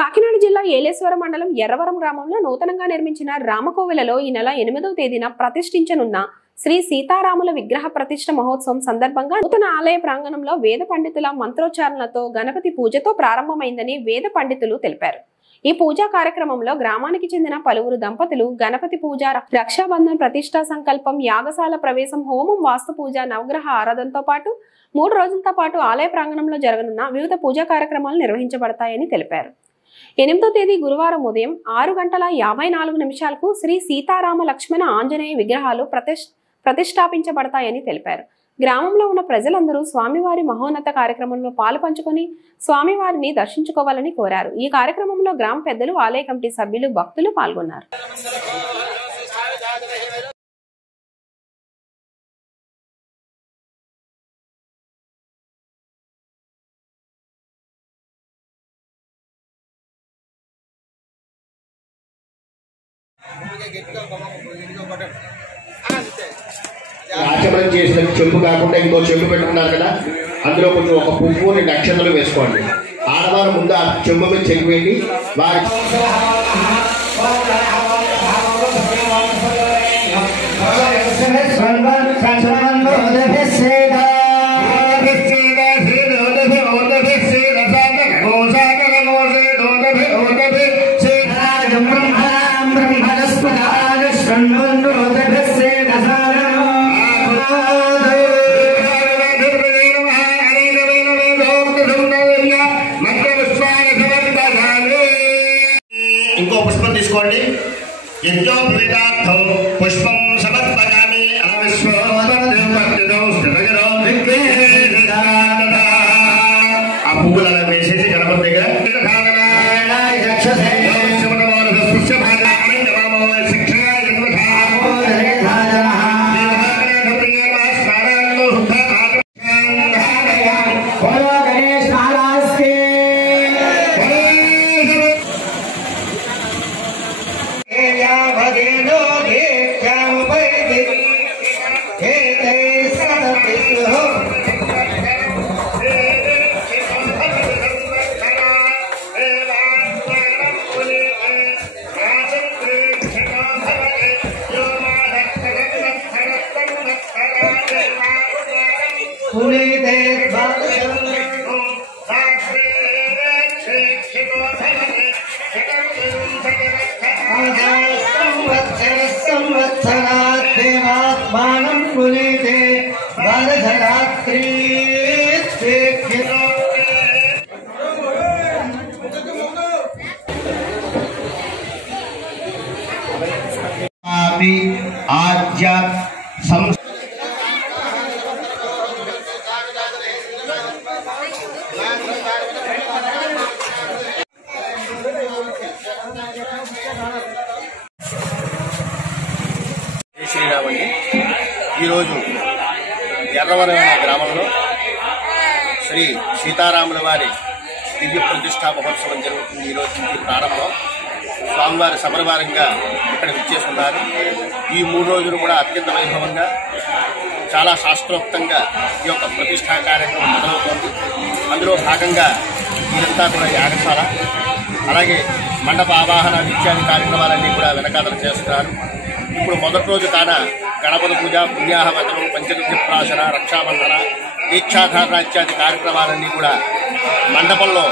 కాకినాడ జిల్లా ఏలేశ్వరం మండలం ఎర్రవరం గ్రామంలో నూతనంగా నిర్మించిన రామకోవిలలో ఈ నెల 8వ తేదీన ప్రతిష్ఠించనున్న శ్రీ సీతారాముల విగ్రహ ప్రతిష్ఠ మహోత్సవం సందర్భంగా నూతన ఆలయ ప్రాంగణంలో వేద పండితుల మంత్రోచ్చారణలతో గణపతి పూజతో ప్రారంభమైందని వేద పండితులు తెలిపారు. ఈ పూజా కార్యక్రమంలో గ్రామానికి చెందిన పలువురు దంపతులు గణపతి పూజ, రక్షాబంధన్ ప్రతిష్ఠా సంకల్పం, యాగశాల ప్రవేశం, హోమం, వాస్తు పూజ, నవగ్రహ ఆరాధనతో పాటు 3 రోజులతో పాటు ఆలయ ప్రాంగణంలో జరగనున్న వివిధ పూజా కార్యక్రమాలు నిర్వహించబడతాయని తెలిపారు. 8వ తేదీ గురువారం ఉదయం 6:54 శ్రీ సీతారామ లక్ష్మణ ఆంజనేయ విగ్రహాలు ప్రతిష్ఠాపించబడతాయని తెలిపారు. గ్రామంలో ఉన్న ప్రజలందరూ స్వామివారి మహోన్నత కార్యక్రమంలో పాలుపంచుకొని స్వామివారిని దర్శించుకోవాలని కోరారు. ఈ కార్యక్రమంలో గ్రామ పెద్దలు, ఆలయ కమిటీ సభ్యులు, భక్తులు పాల్గొన్నారు. ఆచమనం చేసిన చెంబు కాకుండా ఇంకో చెంబు పెట్టుకున్నారు కదా, అందులో కొంచెం ఒక పువ్వుని నక్షత్రాలు వేసుకోండి. ఆడవారు ముందు ఆ చెంబు మీద చెరిపేయండి. వారి ఇంకో పుష్పం తీసుకోండి. యజ్ఞోపవీతార్థం పుష్పం సమర్పయామి. ఆ పువ్వులు అలా వేసేసి గణపతి దగ్గర ఆద్య శ్రీరామండి. ఈరోజు ఎర్రవరం గ్రామంలో శ్రీ సీతారాముల వారి దివ్య ప్రతిష్ఠా మహోత్సవం జరుగుతుంది. ఈరోజు నుంచి ప్రారంభం. స్వామివారి సమరవారంగా ఇక్కడ విచ్చేస్తున్నారు. ఈ 3 రోజులు కూడా అత్యంత వైభవంగా, చాలా శాస్త్రోక్తంగా ఈ యొక్క ప్రతిష్ఠా కార్యక్రమం మొదలవుతోంది. అందులో భాగంగా ఇదంతా కూడా యాగశాల, అలాగే మండప ఆవాహన ఇత్యాది కార్యక్రమాలన్నీ కూడా వెనకాతలు చేస్తున్నారు. ఇప్పుడు మొదటి రోజు కాన గణపతి పూజ, పుణ్యాహవచనం, పంచనిత్య ప్రాశన, రక్షాబంధన, దీక్షాధారణ ఇత్యాది కార్యక్రమాలన్నీ కూడా మండపంలో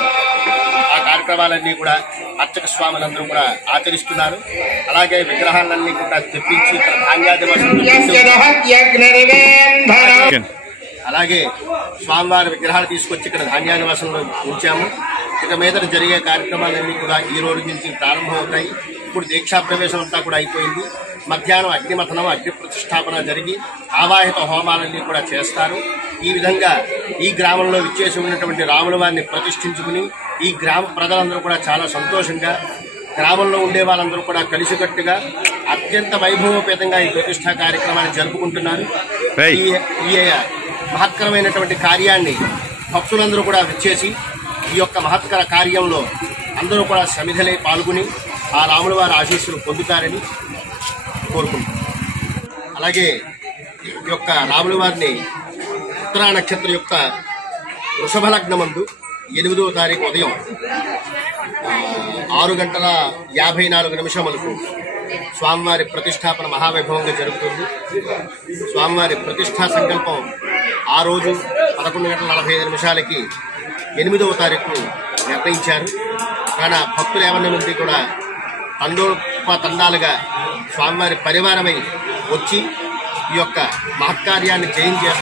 ఆ కార్యక్రమాలన్నీ కూడా అర్చక స్వాములందరూ కూడా ఆచరిస్తున్నారు. అలాగే విగ్రహాలన్నీ కూడా తెప్పించి ఇక్కడ అలాగే స్వామివారి విగ్రహాలు తీసుకొచ్చి ఇక్కడ ధాన్యానివాసంలో ఉంచాము. ఇక మీద జరిగే కార్యక్రమాలన్నీ కూడా ఈ రోజు నుంచి ప్రారంభమవుతాయి. ఇప్పుడు దీక్షా ప్రవేశం అంతా కూడా అయిపోయింది. మధ్యాహ్నం అగ్నిమథనం, అగ్ని ప్రతిష్టాపన జరిగి ఆవాహిత హోమాలన్నీ కూడా చేస్తారు. ఈ విధంగా ఈ గ్రామంలో విచ్చేసి ఉన్నటువంటి రాముల వారిని ప్రతిష్ఠించుకుని ఈ గ్రామ ప్రజలందరూ కూడా చాలా సంతోషంగా, గ్రామంలో ఉండే వాళ్ళందరూ కూడా కలిసికట్టుగా అత్యంత వైభవోపేతంగా ఈ ప్రతిష్ఠా కార్యక్రమాన్ని జరుపుకుంటున్నారు. ఈ మహత్కరమైనటువంటి కార్యాన్ని భక్తులందరూ కూడా విచ్చేసి ఈ యొక్క మహత్కర కార్యంలో అందరూ కూడా సమిధలై పాల్గొని ఆ రాముల వారి ఆశీస్సులు పొందుతారని కోరుకుంటున్నాం. అలాగే ఈ యొక్క రాముల వారిని ఉత్తరా నక్షత్రం యొక్క వృషభ లగ్నమందు 8వ తారీఖు ఉదయం 6:54 స్వామివారి ప్రతిష్టాపన మహావైభవంగా జరుగుతుంది. స్వామివారి ప్రతిష్టా సంకల్పం ఆ రోజు 11:45 8వ తారీఖు నిర్ణయించారు. కానీ భక్తులు ఎవరి నుండి కూడా తండాలుగా స్వామివారి పరివారమై వచ్చి ఈ యొక్క మహత్కార్యాన్ని జయం చేస్తారు.